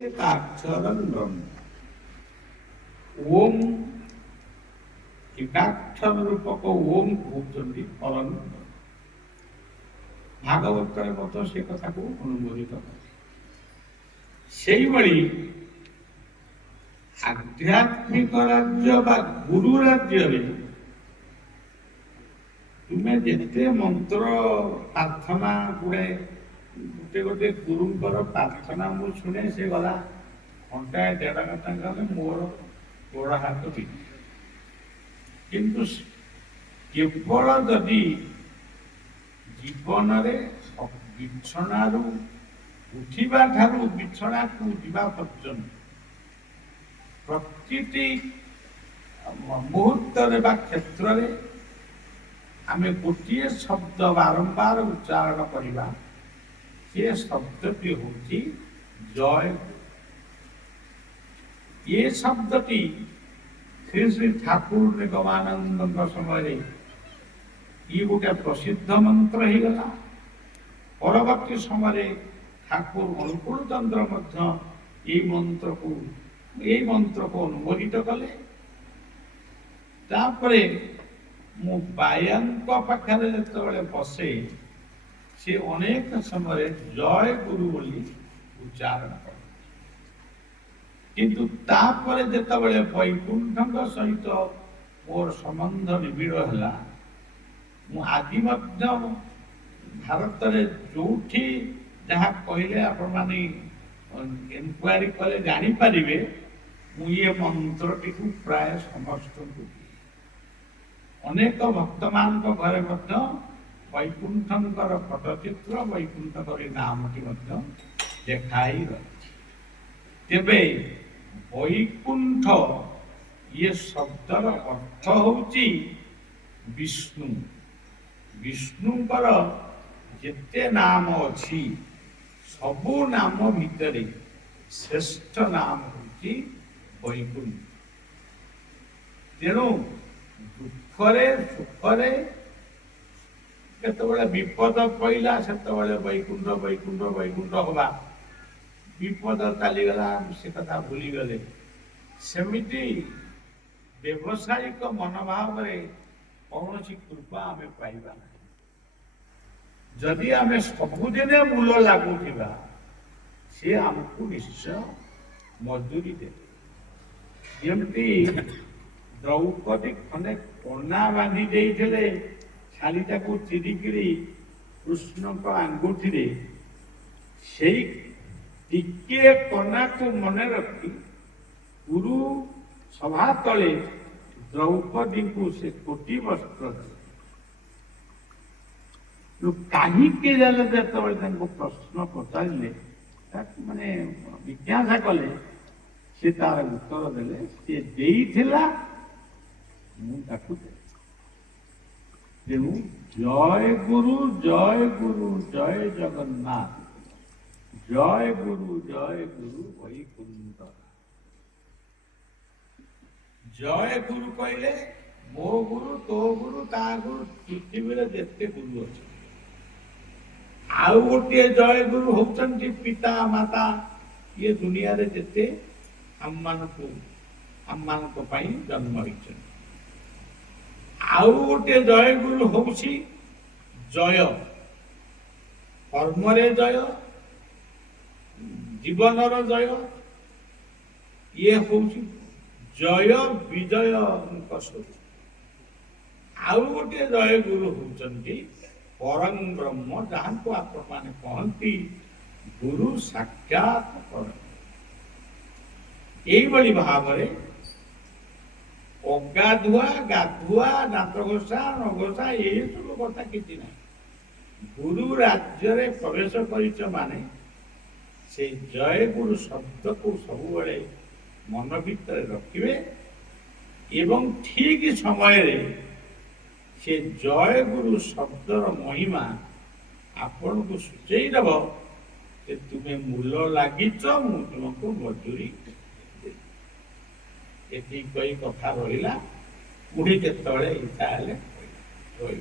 एकाक्षरं ब्रह्म ओम एकाक्षर रूपक ओम होउचंदी परम भागवत मत से कथा को अनुमोदित करे सेई बड़ी आध्यात्मिक राज्य बा गुरु राज्य रे तुम्हें जेते मंत्र प्रार्थना गुड़े गोटे गोटे गुरुंकर प्रार्थना मु शुणे से गला घंटा 1.5 घंटा गले मोर गोड़ हाथ भी किंतु केवल जदि जीवन बिछणारू उठिबा ठारू बिछणा को जीवा पर्यंत प्रकृति मुहूर्त बा क्षेत्र रे आमे गोटे शब्द बारंबार उच्चारण करवा ये शब्दटी होची जय। ये शब्दटी श्री श्री ठाकुर निगमानंद समय ये गोटे प्रसिद्ध मंत्र ही गला। परवर्ती समय ठाकुर अनुकूल चंद्र मध्य ये मंत्र को अनुमोदित कले। तापरे मु बायांक पाखरे जेतबेले बसे से अनेक समय जय गुरु बोली उच्चारण कर किंतु तापरे जेतबेले वैकुंठक सहित मोर संबंध निबिड़ है मु आदि मध्य भारत रे जोठी जहाँ कहले आपण माने इनक्वारी कले जानी परिबे मु ये मंत्रटी को प्राय समस्त अनेक भक्त मान घरे मध्य वैकुंठकर पटचित्र वैकुंठकर नामटी देखाई रही। तेबे वैकुंठ ये शब्दर अर्थ होची विष्णु। विष्णुकर जेते नाम अच्छी सबू नाम भितरे श्रेष्ठ नाम होची वैकुंठ। तेणु दुखरे सुखरे केतबेले विपद पइला सेतबेले वैकुंठ वैकुंठ वैकुंठ होगा विपद चलीगला से कथा भूली गले। सेमिति व्यवसायिक मनोभाव रे कौन कृपा आमे पाइबा ना जदि आमे सबुदिने मूल लागुथिबा से हमको निश्चय मजदूरी दे। जेमती द्रौपदी खने कोना बांधी देइथिले छालीटा को चिरिकिरी कृष्ण को आंगुठी रे सेई टिके कोना को मने रखी गुरु सभा तले द्रौपदी को से कोटि वस्त्र कहीं के जाले प्रश्न पचारे माने जिज्ञासा कले से तार उत्तर देले से देइथिला मु ताकू तेणु जय गुरु जय जगन्नाथ जय गुरु वैकुंठ। जय गुरु कहले मो गुरु तो गुरु ता गुरु पृथ्वी जेते गुरु अच्छे आउ गोटे जय गुरु होचंती पिता माता ये दुनिया रे जेते हम मान को पाई जन्म होइछन। आउ गोटे जय गुरु होउछि जय कर्म रे जय जीवन रो जय ये होउछि जय विजय स्वरूप। आउ गोटे जय गुरु होउचंती परम ब्रह्म जहाँ को आप माने कहती गुरु साक्षात परम। यही बड़ी भाव रे अगाधुआ गाधुआ दांत घोषा नघोषा ये सब कथा किसी ना गुरु राज्य रे प्रवेश करिच माने से जय गुरु शब्द को सबुबले मन भीतर रखिबे एवं ठीक समय रे से जय गुरु शब्दर महिमा आपण को सूचई दब कि तुम्हें मूल लागिच मु तुमको मजूरी एति कई कथा रहिला पुणी केतबेले इच्छा हेले